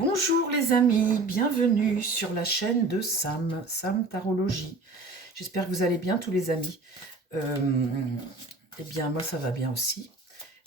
Bonjour les amis, bienvenue sur la chaîne de Sam Tarologie. J'espère que vous allez bien tous les amis. Eh bien moi ça va bien aussi.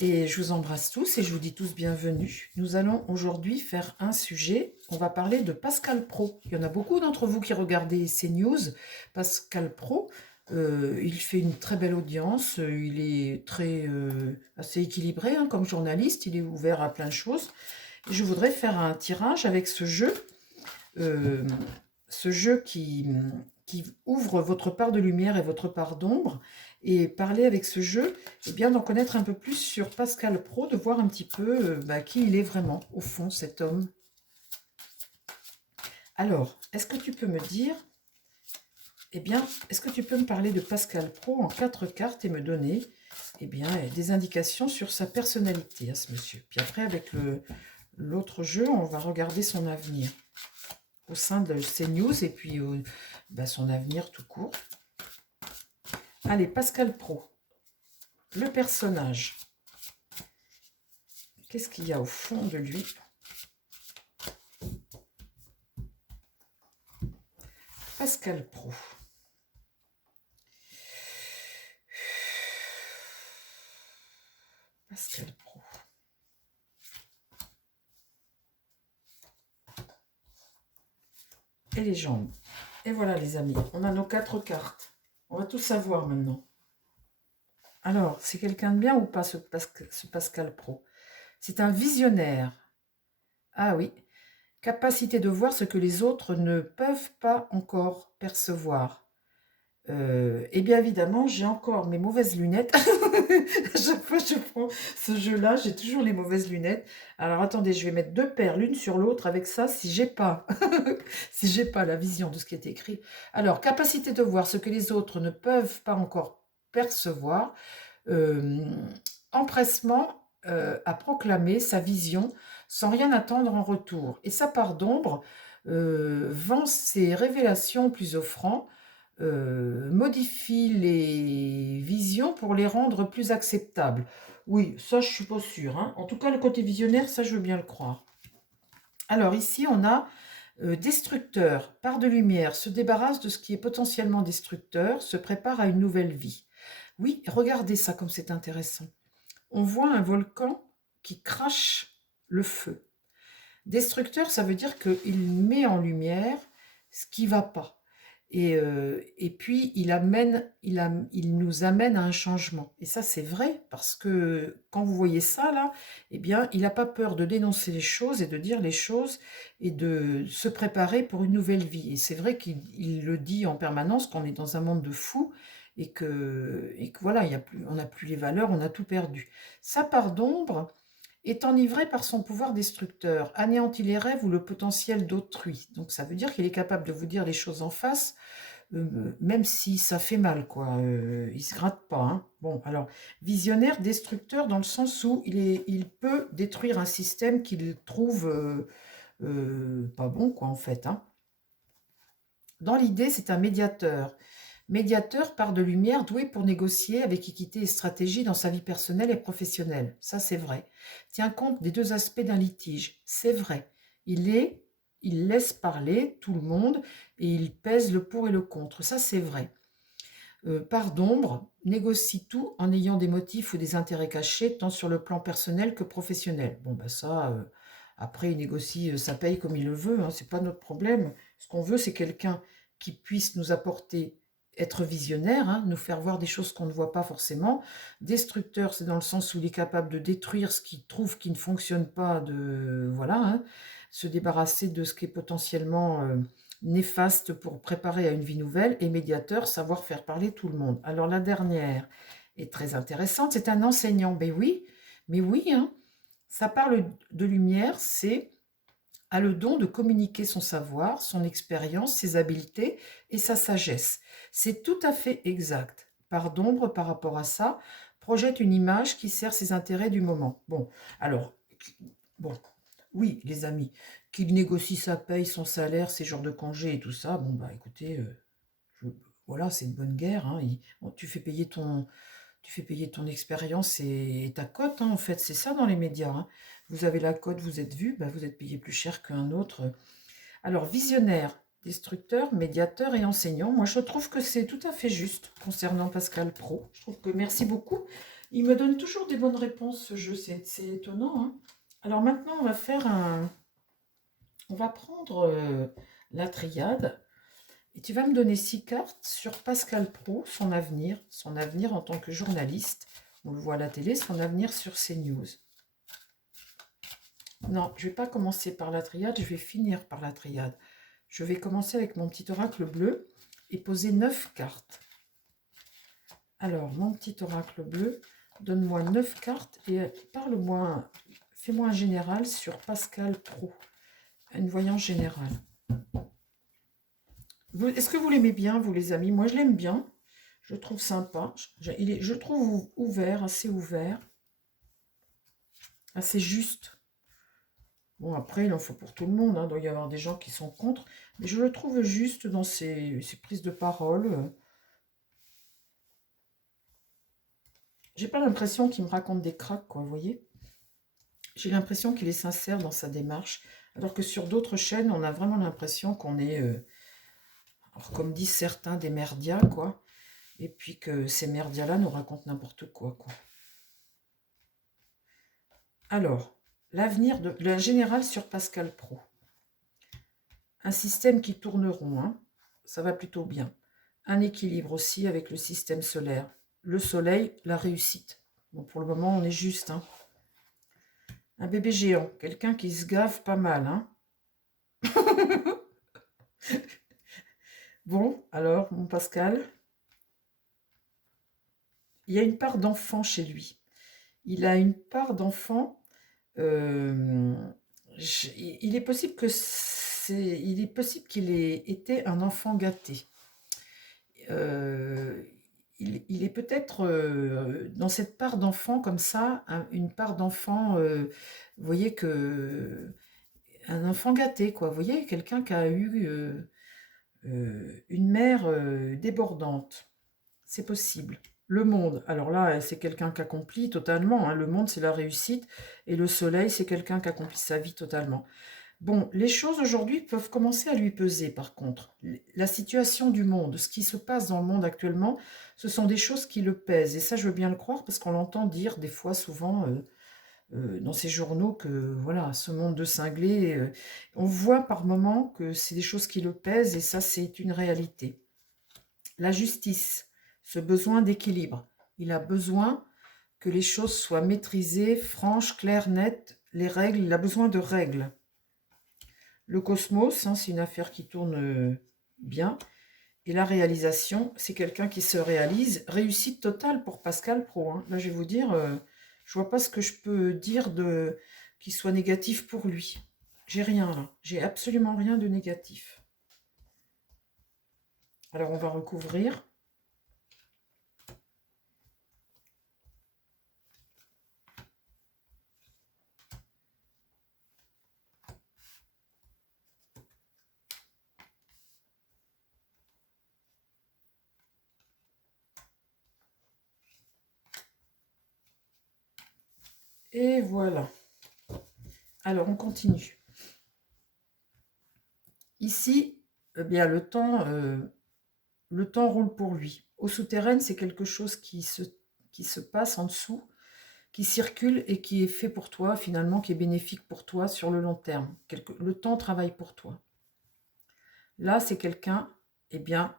Et je vous embrasse tous et je vous dis tous bienvenue. Nous allons aujourd'hui faire un sujet, on va parler de Pascal Praud. Il y en a beaucoup d'entre vous qui regardez ces news. Pascal Praud, il fait une très belle audience, il est assez équilibré hein, comme journaliste, il est ouvert à plein de choses. Je voudrais faire un tirage avec euh, ce jeu qui ouvre votre part de lumière et votre part d'ombre, et parler avec ce jeu, et bien d'en connaître un peu plus sur Pascal Praud, de voir un petit peu qui il est vraiment, au fond, cet homme. Alors, est-ce que tu peux me dire, est-ce que tu peux me parler de Pascal Praud en 4 cartes et me donner des indications sur sa personnalité à ce monsieur. Puis après, avec l'autre jeu, on va regarder son avenir au sein de CNews et puis son avenir tout court. Allez, Pascal Praud, le personnage. Qu'est-ce qu'il y a au fond de lui? Pascal Praud. Pascal Praud. Et les jambes. Et voilà les amis, on a nos 4 cartes. On va tout savoir maintenant. Alors, c'est quelqu'un de bien ou pas ce Pascal Praud? C'est un visionnaire. Ah oui, capacité de voir ce que les autres ne peuvent pas encore percevoir. Et bien évidemment, j'ai encore mes mauvaises lunettes. À chaque fois que je prends ce jeu-là, j'ai toujours les mauvaises lunettes. Alors attendez, je vais mettre 2 paires l'une sur l'autre avec ça si j'ai pas si j'ai pas la vision de ce qui est écrit. Alors, capacité de voir ce que les autres ne peuvent pas encore percevoir. Euh, Empressement à proclamer sa vision sans rien attendre en retour. Et sa part d'ombre vend ses révélations plus offrant, modifie les visions pour les rendre plus acceptables. Oui, ça je suis pas sûre, hein. En tout cas, le côté visionnaire, ça je veux bien le croire. Alors ici, on a destructeur, part de lumière, se débarrasse de ce qui est potentiellement destructeur, se prépare à une nouvelle vie. Oui, regardez ça comme c'est intéressant. On voit un volcan qui crache le feu. Destructeur, ça veut dire qu'il met en lumière ce qui ne va pas. Et puis, il nous amène à un changement. Et ça, c'est vrai, parce que quand vous voyez ça, là, eh bien, il n'a pas peur de dénoncer les choses et de dire les choses et de se préparer pour une nouvelle vie. Et c'est vrai qu'il le dit en permanence qu'on est dans un monde de fous et que voilà, on n'a plus les valeurs, on a tout perdu. Sa part d'ombre est enivré par son pouvoir destructeur, anéantit les rêves ou le potentiel d'autrui. Donc ça veut dire qu'il est capable de vous dire les choses en face, même si ça fait mal, quoi. Il se gratte pas, hein. Bon, alors, visionnaire, destructeur, dans le sens où il peut détruire un système qu'il trouve pas bon, quoi, en fait, hein. Dans l'idée, c'est un médiateur. Médiateur, part de lumière, doué pour négocier avec équité et stratégie dans sa vie personnelle et professionnelle. Ça, c'est vrai. Tient compte des 2 aspects d'un litige. C'est vrai. Il laisse parler tout le monde et il pèse le pour et le contre. Ça, c'est vrai. Part d'ombre, négocie tout en ayant des motifs ou des intérêts cachés, tant sur le plan personnel que professionnel. Bon, ben ça, après, il négocie sa paye comme il le veut, hein, c'est pas notre problème. Ce qu'on veut, c'est quelqu'un qui puisse nous apporter, être visionnaire, hein, nous faire voir des choses qu'on ne voit pas forcément. Destructeur, c'est dans le sens où il est capable de détruire ce qu'il trouve qui ne fonctionne pas, voilà, hein, se débarrasser de ce qui est potentiellement néfaste pour préparer à une vie nouvelle, et médiateur, savoir faire parler tout le monde. Alors la dernière est très intéressante, c'est un enseignant. Ben oui, mais oui, hein, ça parle de lumière, c'est a le don de communiquer son savoir, son expérience, ses habiletés et sa sagesse. C'est tout à fait exact. Part d'ombre par rapport à ça, projette une image qui sert ses intérêts du moment. Bon, alors, bon, oui, les amis, qu'il négocie sa paye, son salaire, ses jours de congé et tout ça, bon, bah écoutez, je- voilà, c'est une bonne guerre, hein. Bon, tu fais payer ton expérience et ta cote, hein, en fait, c'est ça dans les médias, hein. vous avez la cote, vous êtes vu, vous êtes payé plus cher qu'un autre. Alors, visionnaire, destructeur, médiateur et enseignant. Moi, je trouve que c'est tout à fait juste concernant Pascal Pro. Je trouve que merci beaucoup. Il me donne toujours des bonnes réponses, ce jeu. C'est étonnant, hein. Alors maintenant, on va faire un... On va prendre la triade. Et tu vas me donner 6 cartes sur Pascal Pro, son avenir en tant que journaliste. On le voit à la télé, son avenir sur CNews. Non, je ne vais pas commencer par la triade, je vais finir par la triade. Je vais commencer avec mon petit oracle bleu et poser 9 cartes. Alors, mon petit oracle bleu, donne-moi 9 cartes et parle-moi, fais-moi un général sur Pascal Pro, une voyance générale. Est-ce que vous l'aimez bien, vous les amis? Moi, je l'aime bien. Je le trouve sympa. Je le trouve ouvert, assez juste. Bon, après, il en faut pour tout le monde. Hein. Il doit y avoir des gens qui sont contre. Mais je le trouve juste dans ses prises de parole. J'ai pas l'impression qu'il me raconte des cracks, quoi, vous voyez? J'ai l'impression qu'il est sincère dans sa démarche. Alors que sur d'autres chaînes, on a vraiment l'impression qu'on est, alors comme disent certains, des merdias, quoi. Et puis que ces merdias-là nous racontent n'importe quoi, quoi. Alors, l'avenir de la générale sur Pascal Pro. Un système qui tourne rond, hein, ça va plutôt bien. Un équilibre aussi avec le système solaire. Le soleil, la réussite. Bon, pour le moment, on est juste. Hein. Un bébé géant, quelqu'un qui se gave pas mal. Hein. Bon, alors, mon Pascal, il y a une part d'enfant chez lui. Il a une part d'enfant. Il est possible qu'il ait été un enfant gâté. Il est peut-être dans cette part d'enfant comme ça, une part d'enfant, vous voyez que un enfant gâté, quoi. Vous voyez, quelqu'un qui a eu une mère débordante. C'est possible. Le monde, alors là, c'est quelqu'un qui accomplit totalement. Hein. Le monde, c'est la réussite. Et le soleil, c'est quelqu'un qui accomplit sa vie totalement. Bon, les choses aujourd'hui peuvent commencer à lui peser, par contre. La situation du monde, ce qui se passe dans le monde actuellement, ce sont des choses qui le pèsent. Et ça, je veux bien le croire, parce qu'on l'entend dire des fois, souvent, dans ces journaux, que voilà, ce monde de cinglés, on voit par moments que c'est des choses qui le pèsent, et ça, c'est une réalité. La justice, ce besoin d'équilibre. Il a besoin que les choses soient maîtrisées, franches, claires, nettes. Les règles, il a besoin de règles. Le cosmos, hein, c'est une affaire qui tourne bien. Et la réalisation, c'est quelqu'un qui se réalise. Réussite totale pour Pascal Pro. Hein. Là, je vais vous dire, je vois pas ce que je peux dire qui soit négatif pour lui. J'ai rien là. J'ai absolument rien de négatif. Alors, on va recouvrir. Et voilà. Alors, on continue. Ici, eh bien, le temps roule pour lui. Au souterrain, c'est quelque chose qui se passe en dessous, qui circule et qui est fait pour toi, finalement, qui est bénéfique pour toi sur le long terme. Le temps travaille pour toi. Là, c'est quelqu'un, eh bien,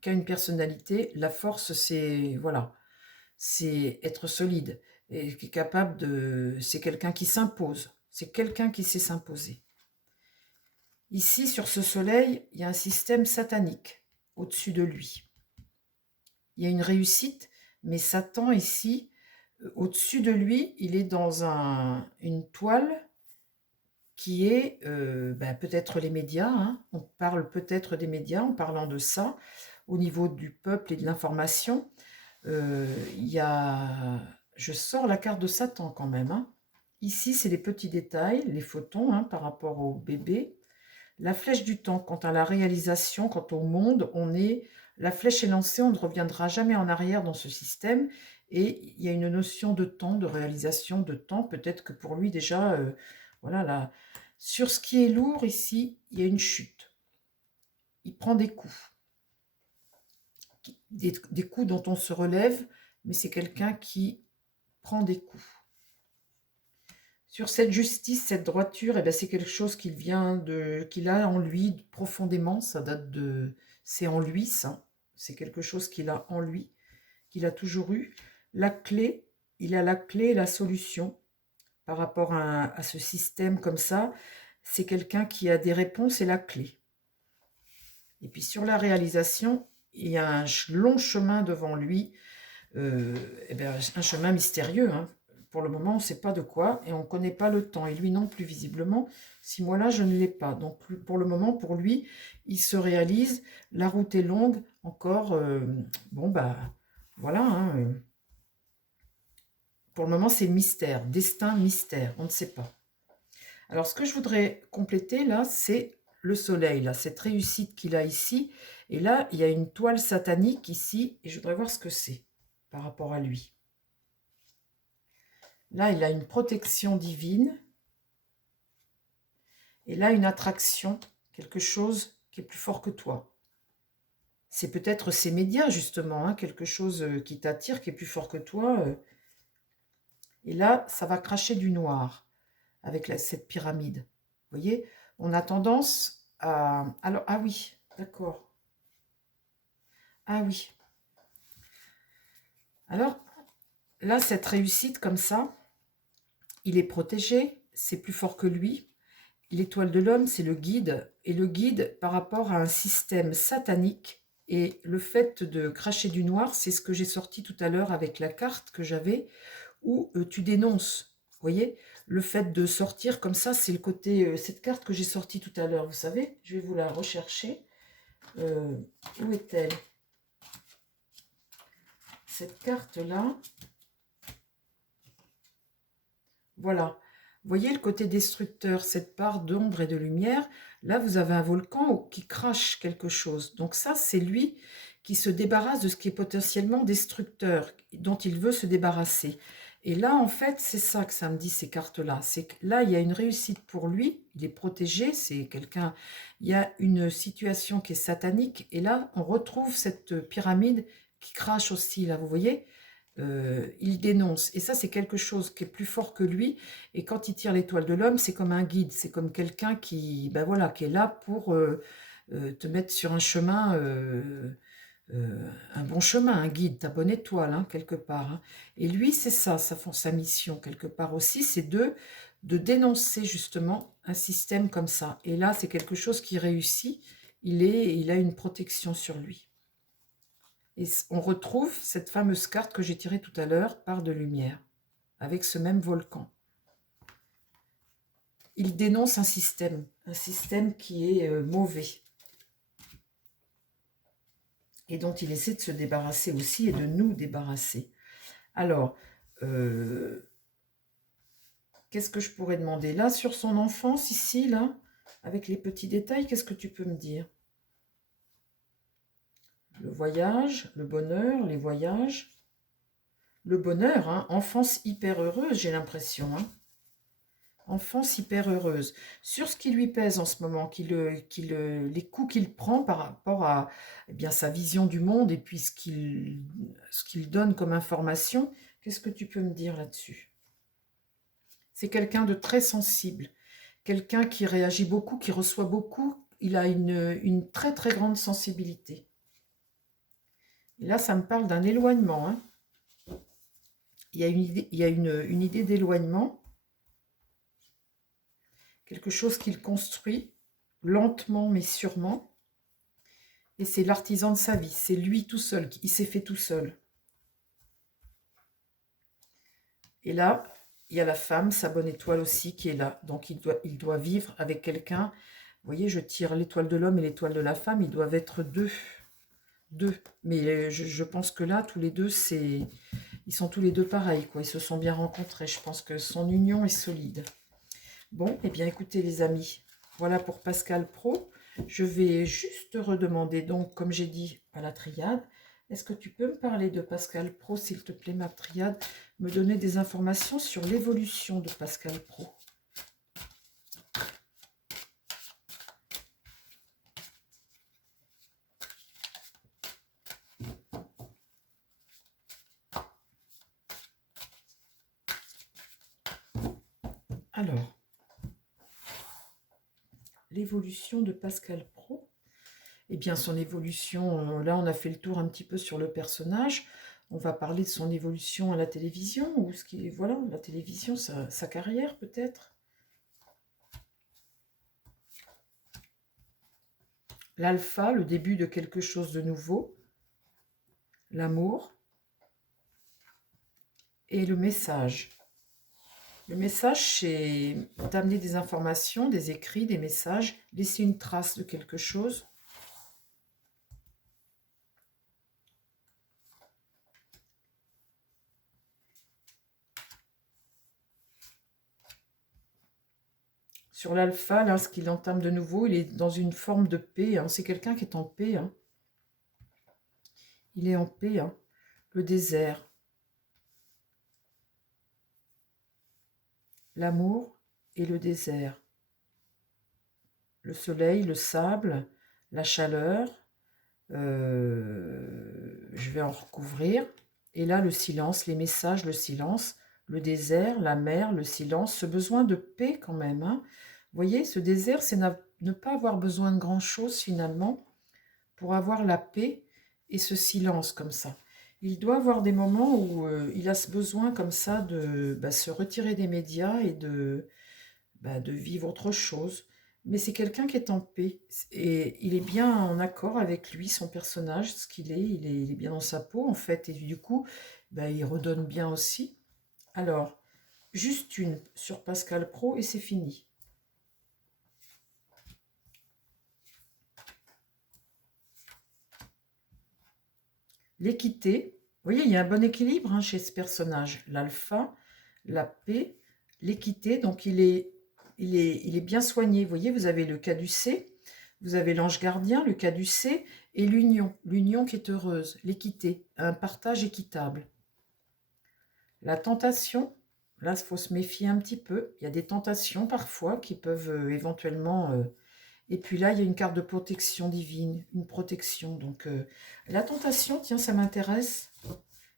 qui a une personnalité. La force, c'est, voilà, c'est être solide et qui est capable de... C'est quelqu'un qui s'impose. C'est quelqu'un qui sait s'imposer. Ici, sur ce soleil, il y a un système satanique au-dessus de lui. Il y a une réussite, mais Satan, ici, au-dessus de lui, il est dans une toile qui est peut-être les médias. Hein. On parle peut-être des médias en parlant de ça, au niveau du peuple et de l'information. Je sors la carte de Satan quand même. Hein. Ici, c'est les petits détails, les photons hein, par rapport au bébé. La flèche du temps, quant à la réalisation, quant au monde, la flèche est lancée, on ne reviendra jamais en arrière dans ce système. Et il y a une notion de temps, de réalisation de temps. Peut-être que pour lui déjà, voilà, là, sur ce qui est lourd ici, il y a une chute. Il prend des coups. Des coups dont on se relève, mais c'est quelqu'un qui prend des coups. Sur cette justice, cette droiture, eh bien, c'est quelque chose qu'il a en lui profondément. Ça date de, c'est en lui, ça. C'est quelque chose qu'il a en lui, qu'il a toujours eu. La clé, il a la clé et la solution par rapport à ce système comme ça. C'est quelqu'un qui a des réponses et la clé. Et puis sur la réalisation, il y a un long chemin devant lui, eh bien, un chemin mystérieux, hein. Pour le moment, on ne sait pas de quoi et on ne connaît pas le temps. Et lui non plus, visiblement. 6 mois-là, je ne l'ai pas. Donc, pour le moment, pour lui, il se réalise. La route est longue. Encore, bon, bah, voilà. Hein, pour le moment, c'est mystère. Destin, mystère. On ne sait pas. Alors, ce que je voudrais compléter, là, c'est le soleil, là, cette réussite qu'il a ici. Et là, il y a une toile satanique ici. Et je voudrais voir ce que c'est par rapport à lui. Là, il a une protection divine. Et là, une attraction, quelque chose qui est plus fort que toi. C'est peut-être ces médias, justement, hein, quelque chose qui t'attire, qui est plus fort que toi. Et là, ça va cracher du noir avec cette pyramide. Vous voyez, on a tendance à... Alors, ah oui, d'accord. Ah oui. Alors, là, cette réussite comme ça, il est protégé, c'est plus fort que lui. L'étoile de l'homme, c'est le guide, et le guide par rapport à un système satanique. Et le fait de cracher du noir, c'est ce que j'ai sorti tout à l'heure avec la carte que j'avais, où tu dénonces. Vous voyez, le fait de sortir comme ça, c'est le côté, cette carte que j'ai sortie tout à l'heure, vous savez, je vais vous la rechercher. Où est-elle? Cette carte-là, voilà. Vous voyez le côté destructeur, cette part d'ombre et de lumière. Là, vous avez un volcan qui crache quelque chose. Donc ça, c'est lui qui se débarrasse de ce qui est potentiellement destructeur, dont il veut se débarrasser. Et là, en fait, c'est ça que ça me dit, ces cartes-là. C'est que là, il y a une réussite pour lui, il est protégé, c'est quelqu'un... Il y a une situation qui est satanique, et là, on retrouve cette pyramide qui crache aussi, là, vous voyez, il dénonce. Et ça, c'est quelque chose qui est plus fort que lui. Et quand il tire l'étoile de l'homme, c'est comme un guide. C'est comme quelqu'un qui, ben voilà, qui est là pour te mettre sur un chemin, un bon chemin, un guide, ta bonne étoile, hein, quelque part. Hein. Et lui, c'est ça, sa mission, quelque part aussi, c'est de dénoncer justement un système comme ça. Et là, c'est quelque chose qui réussit. Il a une protection sur lui. Et on retrouve cette fameuse carte que j'ai tirée tout à l'heure, Part de lumière, avec ce même volcan. Il dénonce un système qui est mauvais, et dont il essaie de se débarrasser aussi, et de nous débarrasser. Alors, qu'est-ce que je pourrais demander? Là, sur son enfance, ici, là, avec les petits détails, qu'est-ce que tu peux me dire? Le voyage, le bonheur, les voyages. Le bonheur, hein, enfance hyper heureuse, j'ai l'impression. Hein. Enfance hyper heureuse. Sur ce qui lui pèse en ce moment, les coups qu'il prend par rapport à eh bien, sa vision du monde et puis ce qu'il donne comme information, qu'est-ce que tu peux me dire là-dessus? C'est quelqu'un de très sensible, quelqu'un qui réagit beaucoup, qui reçoit beaucoup. Il a une très très grande sensibilité. Et là, ça me parle d'un éloignement. Hein. Il y a une idée d'éloignement. Quelque chose qu'il construit lentement mais sûrement. Et c'est l'artisan de sa vie, c'est lui tout seul, il s'est fait tout seul. Et là, il y a la femme, sa bonne étoile aussi, qui est là. Donc il doit vivre avec quelqu'un. Vous voyez, je tire l'étoile de l'homme et l'étoile de la femme, ils doivent être deux. Deux. Mais je pense que là, tous les deux, ils sont tous les deux pareils, quoi. Ils se sont bien rencontrés. Je pense que son union est solide. Bon, eh bien, écoutez, les amis, voilà pour Pascal Pro. Je vais juste redemander, donc, comme j'ai dit, à la triade, Est-ce que tu peux me parler de Pascal Pro, s'il te plaît, ma triade, me donner des informations sur l'évolution de Pascal Pro? Alors, l'évolution de Pascal Pro, eh bien son évolution, là on a fait le tour un petit peu sur le personnage. On va parler de son évolution à la télévision, ou ce qui est, voilà, la télévision, sa carrière peut-être. L'alpha, le début de quelque chose de nouveau. L'amour. Et le message. Le message, c'est d'amener des informations, des écrits, des messages, laisser une trace de quelque chose. Sur l'alpha, là, ce qu'il entame de nouveau, il est dans une forme de paix. Hein. C'est quelqu'un qui est en paix. Hein. Il est en paix. Hein. Le désert. L'amour et le désert. Le soleil, le sable, la chaleur. Je vais en recouvrir. Et là, le silence, les messages, le silence, le désert, la mer, le silence, ce besoin de paix quand même. Hein. Vous voyez, ce désert, c'est ne pas avoir besoin de grand-chose finalement pour avoir la paix et ce silence comme ça. Il doit avoir des moments où il a ce besoin comme ça de se retirer des médias et de vivre autre chose. Mais c'est quelqu'un qui est en paix et il est bien en accord avec lui, son personnage, ce qu'il est. Il est bien dans sa peau en fait et du coup, il redonne bien aussi. Alors, juste une sur Pascal Pro et c'est fini. L'équité, vous voyez, il y a un bon équilibre hein, chez ce personnage. L'alpha, la paix, l'équité, donc il est bien soigné. Vous voyez, vous avez le caducée, vous avez l'ange gardien, le caducée, et l'union qui est heureuse, l'équité, un partage équitable. La tentation, là, il faut se méfier un petit peu. Il y a des tentations parfois qui peuvent éventuellement... et puis là, il y a une carte de protection divine, une protection. Donc, la tentation, tiens, ça m'intéresse.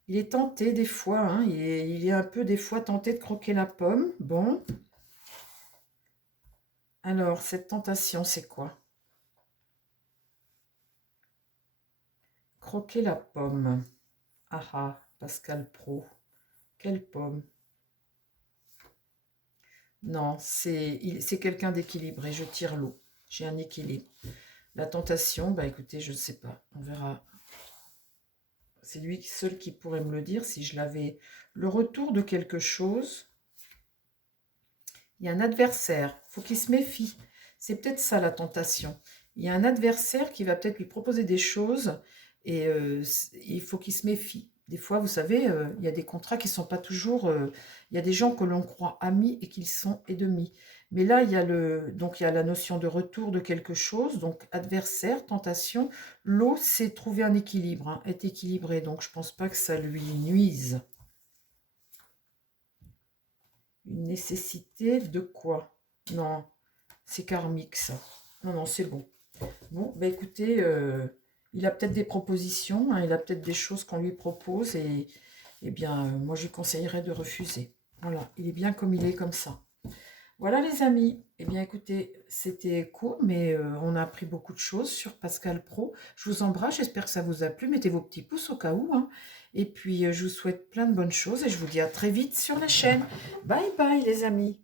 Il est tenté des fois, hein, il est un peu des fois tenté de croquer la pomme. Bon. Alors, cette tentation, c'est quoi? Croquer la pomme. Ah ah, Pascal Pro. Quelle pomme? Non, c'est quelqu'un d'équilibré. Je tire l'eau. J'ai un équilibre. La tentation, écoutez, je ne sais pas. On verra. C'est lui seul qui pourrait me le dire si je l'avais. Le retour de quelque chose. Il y a un adversaire. Il faut qu'il se méfie. C'est peut-être ça la tentation. Il y a un adversaire qui va peut-être lui proposer des choses et il faut qu'il se méfie. Des fois, vous savez, il y a des contrats qui ne sont pas toujours... il y a des gens que l'on croit amis et qu'ils sont ennemis. Mais là, donc, il y a la notion de retour de quelque chose, donc adversaire, tentation. L'eau, c'est trouver un équilibre, hein, être équilibré. Donc, je ne pense pas que ça lui nuise. Une nécessité de quoi? Non, c'est karmique, ça. Non, non, c'est bon. Bon, écoutez, il a peut-être des propositions, hein, il a peut-être des choses qu'on lui propose et bien, moi, je lui conseillerais de refuser. Voilà, il est bien comme il est, comme ça. Voilà, les amis. Eh bien, écoutez, c'était court, mais on a appris beaucoup de choses sur Pascal Pro. Je vous embrasse, j'espère que ça vous a plu. Mettez vos petits pouces au cas où. Hein. Et puis, je vous souhaite plein de bonnes choses et je vous dis à très vite sur la chaîne. Bye bye, les amis.